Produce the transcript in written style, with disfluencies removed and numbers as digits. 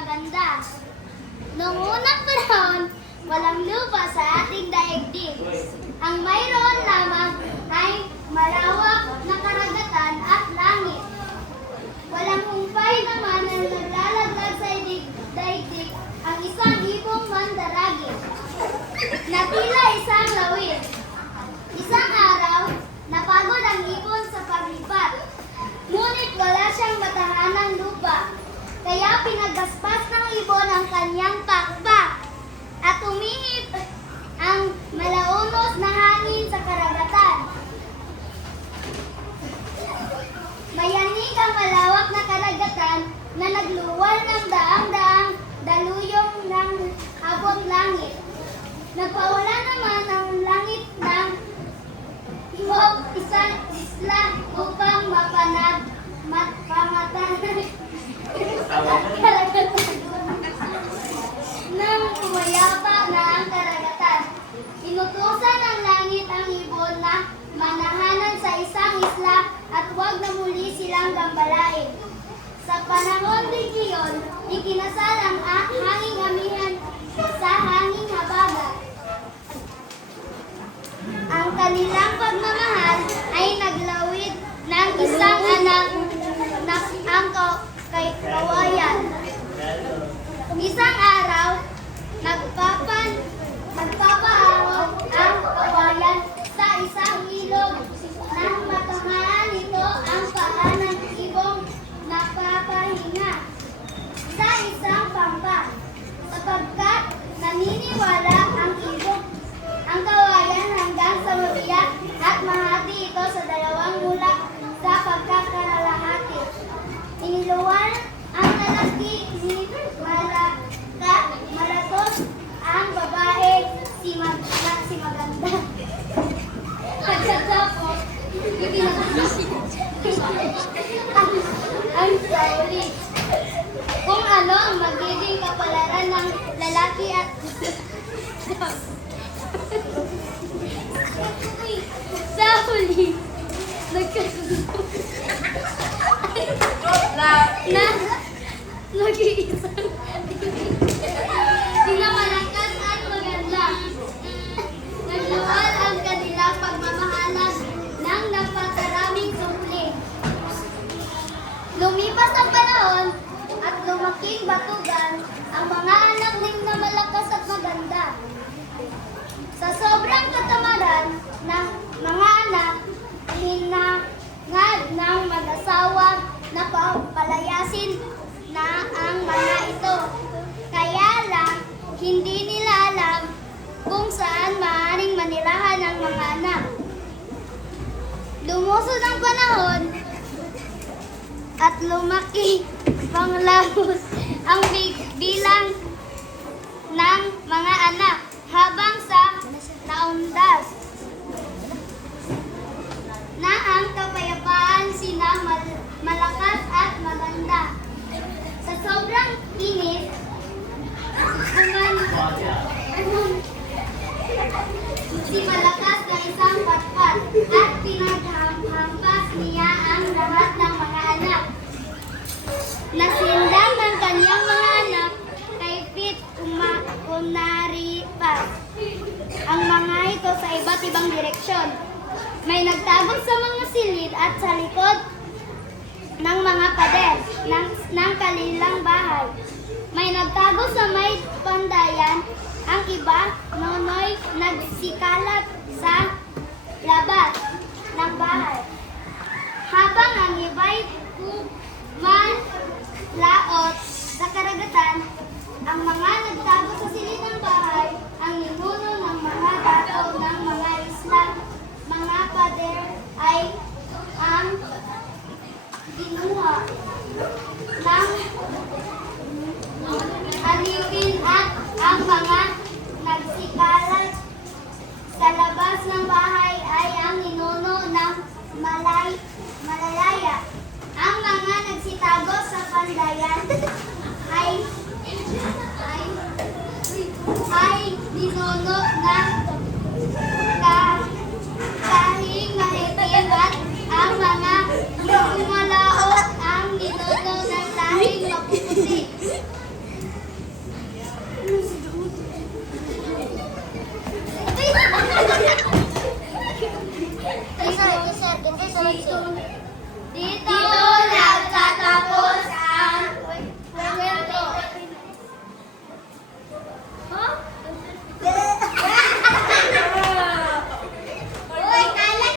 maganda. Noong unang panahon, walang lupa sa ating daigdig. Ang mayroon lamang ay malawak na karagatan at langit. Walang humpay naman na naglalaglag sa daigdig ang isang ibong mandaragit na tila isang lawin. Isang araw, napagod ang ibon sa paglipat. Ngunit wala siyang matahanang lupa. Kaya pinagaspas ng ibon ang kanyang pakpak at umihip ang malaunos na hangin sa karagatan. Mayanig ang malawak na karagatan na nagluwal ng daang-daang daluyong ng abot langit. Nagpawala naman ang langit ng isang isla upang nang pumayapa na ang karagatan. Inutusan ng langit ang ibon na manahanan sa isang isla at huwag na muli silang gambalain. Sa panahon din iyon, ikinasal ang hanging amihan sa hanging habagat. Ang kanilang pagmamahal ay naglawid ng isang anak na ang kawayan. Isang araw, nagpapaawag ang kawayan sa isang ilog nang matamaan nito ang paa ng ibong napapahinga sa isang pampa. Sapagkat naniniwala ang kawayan hanggang sa mabiyak at mahati ito sa dalawang mula sa pagkakalahati. Iniluwan ang lalaki ni Malatos ang babae si Maganda. Pagkatapos, ang sauli kung ano ang magiging kapalaran ng lalaki at sa huli, na nag-iisang sila malakas at maganda. Nagluwal ang kanilang pagmamahalan ng napakaraming sukli. Lumipas ang panahon at lumaking batugan ang mga anak na malakas at maganda. Sa sobrang katamaran ng mga anak, hinangad ng mag-asawa na palayasin na ang mga ito. Kaya lang, hindi nila alam kung saan maaaring manirahan ang mga anak. Lumusod ang panahon at lumaki panglabos ang bilang ng mga anak habang sa naundas na ang kapayapaan sina malakas at maganda. Sa sobrang init, si malakas na isang patpat at pinaghampas niya ang lahat ng mga anak. Nasindan ng kanyang mga anak kay Pit Unari pa ang mga ito sa iba't ibang direksyon. May nagtago sa mga silid at sa likod ng mga pader ng kanilang bahay. May nagtago sa may pandayan, ang iba nonoy nagsikalat sa labas ng bahay. Habang ang iba'y